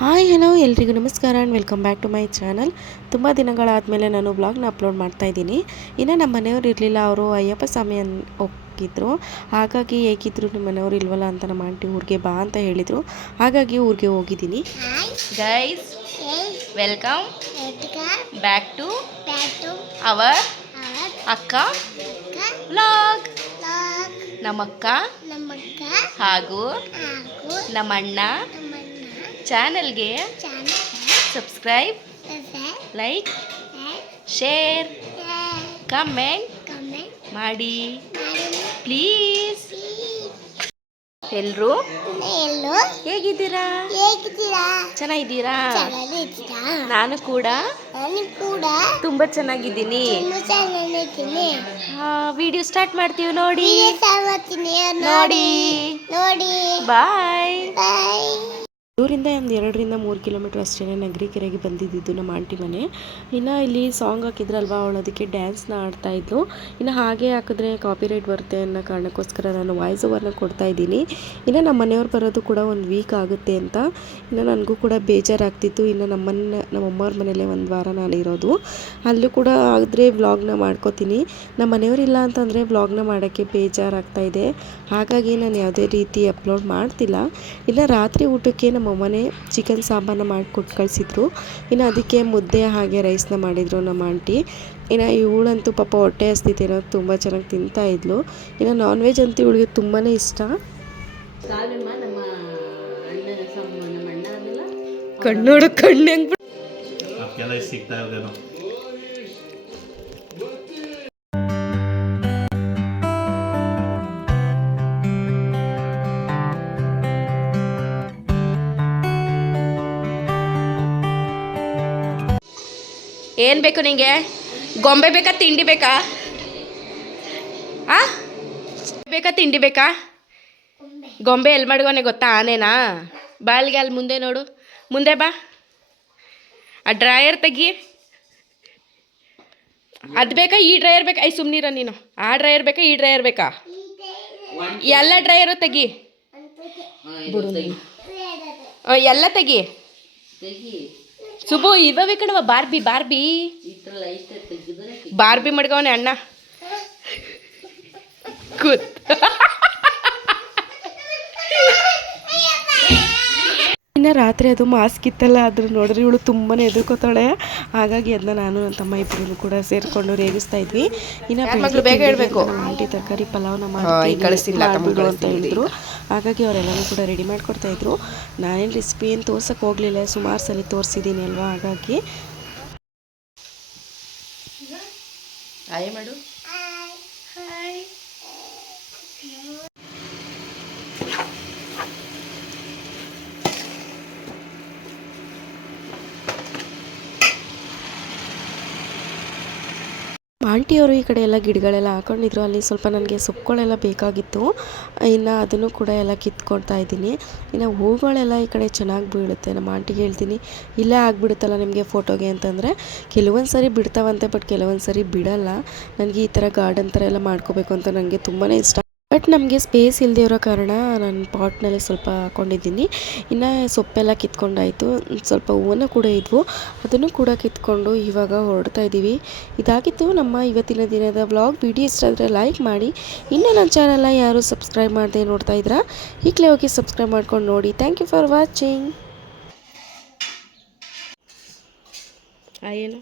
Hi hello ಎಲ್ರಿಗೂ ನಮಸ್ಕಾರ and welcome back to my channel ತುಂಬ ದಿನಗಳಾದಮೇಲೆ ನಾನು ಬ್ಲಾಗ್ನ ಅಪ್ಲೋಡ್ ಮಾಡ್ತಾ ಇದ್ದೀನಿ. ಇನ್ನು ನಮ್ಮ ಮನೆಯವರು ಇರಲಿಲ್ಲ ಅವರು ಅಯ್ಯಪ್ಪ ಸ್ವಾಮಿ ಅನ್ ಹೋಗಿದ್ರು. ಹಾಗಾಗಿ ಹೇಗಿದ್ರು ನಿಮ್ಮ ಮನೆಯವರು ಇಲ್ವಲ್ಲ ಅಂತ ನಮ್ಮ ಆಂಟಿ ಊರಿಗೆ ಬಾ ಅಂತ ಹೇಳಿದರು. ಹಾಗಾಗಿ ಊರಿಗೆ ಹೋಗಿದ್ದೀನಿ. Guys welcome back to our ಅಕ್ಕ ಲಾಗ್ ವ್ಲಾಗ್ Log, ನಮ್ಮಕ್ಕ ಹಾಗೂ ನಮ್ಮಣ್ಣ ಚಾನಲ್ಗೆ ಸಬ್ಸ್ಕ್ರೈಬ್ ಲೈಕ್ ಶೇರ್ ಕಮೆಂಟ್ ಮಾಡಿ. ಪ್ಲೀಸ್. ಎಲ್ಲರೂ ಹೇಗಿದ್ದೀರಾ? ಹೇಗಿದ್ದೀರಾ ಚೆನ್ನಾಗಿದ್ದೀರಾ? ನಾನು ಕೂಡ. ತುಂಬ ಚೆನ್ನಾಗಿದ್ದೀನಿ. ವಿಡಿಯೋ ಸ್ಟಾರ್ಟ್ ಮಾಡ್ತೀವಿ ನೋಡಿ. ನೋಡಿ. ಬಾಯ್ ಬಾಯ್ ಊರಿಂದ ಒಂದು ಎರಡರಿಂದ ಮೂರು ಕಿಲೋಮೀಟ್ರ್ ಅಷ್ಟೇ ನಗರಿಕೆರೆಗೆ ಬಂದಿದ್ದು ನಮ್ಮ ಆಂಟಿ ಮನೆ. ಇನ್ನು ಇಲ್ಲಿ ಸಾಂಗ್ ಹಾಕಿದ್ರಲ್ವ ಅವಳು ಅದಕ್ಕೆ ಡ್ಯಾನ್ಸ್ನ ಆಡ್ತಾ ಇದ್ಲು. ಇನ್ನು ಹಾಗೆ ಹಾಕಿದ್ರೆ ಕಾಪಿರೈಟ್ ಬರುತ್ತೆ ಅನ್ನೋ ಕಾರಣಕ್ಕೋಸ್ಕರ ನಾನು ವಾಯ್ಸ್ ಓವರ್ನ ಕೊಡ್ತಾ ಇದ್ದೀನಿ. ಇನ್ನು ನಮ್ಮ ಮನೆಯವ್ರು ಬರೋದು ಕೂಡ ಒಂದು ವೀಕ್ ಆಗುತ್ತೆ ಅಂತ. ಇನ್ನು ನನಗೂ ಕೂಡ ಬೇಜಾರಾಗ್ತಿತ್ತು. ಇನ್ನು ನಮ್ಮನ್ನ ನಮ್ಮ ಅಮ್ಮವ್ರ ಮನೆಯಲ್ಲೇ ಒಂದು ವಾರ ನಾನು ಇರೋದು. ಅಲ್ಲೂ ಕೂಡ ಆದರೆ ವ್ಲಾಗ್ನ ಮಾಡ್ಕೋತೀನಿ. ನಮ್ಮ ಮನೆಯವರಿಲ್ಲ ಅಂತಂದರೆ ವ್ಲಾಗ್ನ ಮಾಡೋಕ್ಕೆ ಬೇಜಾರಾಗ್ತಾ ಇದೆ. ಹಾಗಾಗಿ ನಾನು ಯಾವುದೇ ರೀತಿ ಅಪ್ಲೋಡ್ ಮಾಡ್ತಿಲ್ಲ. ಇನ್ನು ರಾತ್ರಿ ಊಟಕ್ಕೆ ನಮ್ಮ ಅಮ್ಮನೇ ಚಿಕನ್ ಸಾಂಬಾರನ್ನ ಮಾಡಿಕೊಟ್ಟು ಕಳಿಸಿದ್ರು. ಇನ್ನು ಅದಕ್ಕೆ ಮುದ್ದೆ ಹಾಗೆ ರೈಸ್ನ ಮಾಡಿದರು ನಮ್ಮ ಆಂಟಿ. ಇನ್ನು ಇವಳಂತೂ ಪಾಪ ಹೊಟ್ಟೆ ಹಸ್ತಿತ್ತೇನೋ ತುಂಬ ಚೆನ್ನಾಗಿ ತಿಂತಾ ಇದ್ಲು. ಇನ್ನು ನಾನ್ ವೆಜ್ ಅಂತೂ ಇವಳಿಗೆ ತುಂಬಾ ಇಷ್ಟ. ಕಣ್ಣು ಕಣ್ಣು ಹೆಂಗ್ ಏನು ಬೇಕು ನಿಮಗೆ ಗೊಂಬೆ ಬೇಕಾ ತಿಂಡಿ ಬೇಕಾ? ಆ? ಬೇಕಾ ತಿಂಡಿ ಬೇಕಾ? ಗೊಂಬೆ ಎಲ್ಲಿ ಮಾಡ್ಗೋನೆ ಗೊತ್ತಾ ಆನೆನಾ? ಬಾಲ್ಗೆ ಅಲ್ಲಿ ಮುಂದೆ ನೋಡು. ಮುಂದೆ ಬಾ. ಆ ಡ್ರಾಯರ್ ತೆಗಿ. ಅದು ಬೇಕಾ ಈ ಡ್ರೈಯರ್ ಬೇಕಾ? ಐ ಸುಮ್ಮನಿರ ನೀನು. ಆ ಡ್ರೈಯರ್ ಬೇಕಾ ಈ ಡ್ರೈಯರ್ ಬೇಕಾ? ಎಲ್ಲ ಡ್ರೈಯರು ತೆಗಿ. ಎಲ್ಲ ತೆಗಿ. ಸುಬು ಇದಾವೆ ಕಣವ ಬಾರ್ಬಿ ಬಾರ್ಬಿ. ಬಾರ್ಬಿ ಮಡ್ಗವನೆ ಅಣ್ಣ. ಕೂತ್. ಇನ್ನು ರಾತ್ರಿ ಅದು ಮಾಸ್ಕ್ ಇತ್ತಲ್ಲ ಅದ್ರ ನೋಡ್ರಿ ಇವಳು ತುಂಬಾ ಎದುರ್ಕೋತಾಳೆ ಹಾಗಾಗಿ ಅದನ್ನ ನಾನು ನನ್ನ ತಮ್ಮ ಇಬ್ಬರೂ ಕೂಡ ಸೇರಿಕೊಂಡು ರೇಗಿಸ್ತಾ ಇದ್ವಿ. ಇನ್ನು ಬೇಗ ಹೇಳಬೇಕು? ಆಂಟಿ ತರಕಾರಿ ಪಲಾವ್ನ ಮಾಡಿಬಿಡು ಅಂತ ಹೇಳಿದ್ರು. ಹಾಗಾಗಿ ಅವರೆಲ್ಲರೂ ಕೂಡ ರೆಡಿ ಮಾಡಿಕೊಡ್ತಾ ಇದ್ರು. ನಾನೇನು ರೆಸಿಪಿ ಏನು ತೋರ್ಸಕ್ಕೆ ಹೋಗಲಿಲ್ಲ ಸುಮಾರು ಸಲ ತೋರಿಸಿದ್ದೀನಿ ಅಲ್ವಾ? ಹಾಗಾಗಿ ಆಯ್ ಮಾಡು. ಆಂಟಿಯವರು ಈ ಕಡೆ ಎಲ್ಲ ಗಿಡಗಳೆಲ್ಲ ಹಾಕೊಂಡಿದ್ರು. ಅಲ್ಲಿ ಸ್ವಲ್ಪ ನನಗೆ ಸೊಪ್ಪುಗಳೆಲ್ಲ ಬೇಕಾಗಿತ್ತು. ಇನ್ನು ಅದನ್ನು ಕೂಡ ಎಲ್ಲ ಕಿತ್ಕೊಳ್ತಾ ಇದ್ದೀನಿ. ಇನ್ನು ಹೂಗಳೆಲ್ಲ ಈ ಕಡೆ ಚೆನ್ನಾಗಿ ಬೀಳುತ್ತೆ. ನಮ್ಮ ಆಂಟಿಗೆ ಹೇಳ್ತೀನಿ, ಇಲ್ಲೇ ಆಗಿಬಿಡುತ್ತಲ್ಲ ನಿಮಗೆ ಫೋಟೋಗೆ ಅಂತಂದರೆ. ಕೆಲವೊಂದು ಸರಿ ಬಿಡ್ತಾವಂತೆ, ಬಟ್ ಕೆಲವೊಂದು ಸರಿ ಬಿಡಲ್ಲ. ನನಗೆ ಈ ಥರ ಗಾರ್ಡನ್ ಥರ ಎಲ್ಲ ಮಾಡ್ಕೋಬೇಕು ಅಂತ ನನಗೆ ತುಂಬಾ ಇಷ್ಟ ಬಟ್ ನಮಗೆ ಸ್ಪೇಸ್ ಇಲ್ಲದೆ ಇರೋ ಕಾರಣ ನಾನು ಪಾಟ್ನಲ್ಲಿ ಸ್ವಲ್ಪ ಹಾಕ್ಕೊಂಡಿದ್ದೀನಿ ಇನ್ನು ಸೊಪ್ಪೆಲ್ಲ ಕಿತ್ಕೊಂಡಾಯಿತು. ಸ್ವಲ್ಪ ಹೂವನ್ನು ಕೂಡ ಇದ್ವು. ಅದನ್ನು ಕೂಡ ಕಿತ್ಕೊಂಡು ಇವಾಗ ಹೊರಡ್ತಾ ಇದ್ದೀವಿ ಇದಾಗಿತ್ತು ನಮ್ಮ ಇವತ್ತಿನ ದಿನದ ವ್ಲಾಗ್ ವಿಡಿಯೋ ಇಷ್ಟ ಆದರೆ ಲೈಕ್ ಮಾಡಿ. ಇನ್ನೂ ನನ್ನ ಚಾನಲ್ನ ಯಾರು ಸಬ್ಸ್ಕ್ರೈಬ್ ಮಾಡದೆ ನೋಡ್ತಾ ಇದ್ರಾ? ಈಗಲೇ ಹೋಗಿ ಸಬ್ಸ್ಕ್ರೈಬ್ ಮಾಡ್ಕೊಂಡು ನೋಡಿ. ಥ್ಯಾಂಕ್ ಯು ಫಾರ್ ವಾಚಿಂಗ್ ಏನು?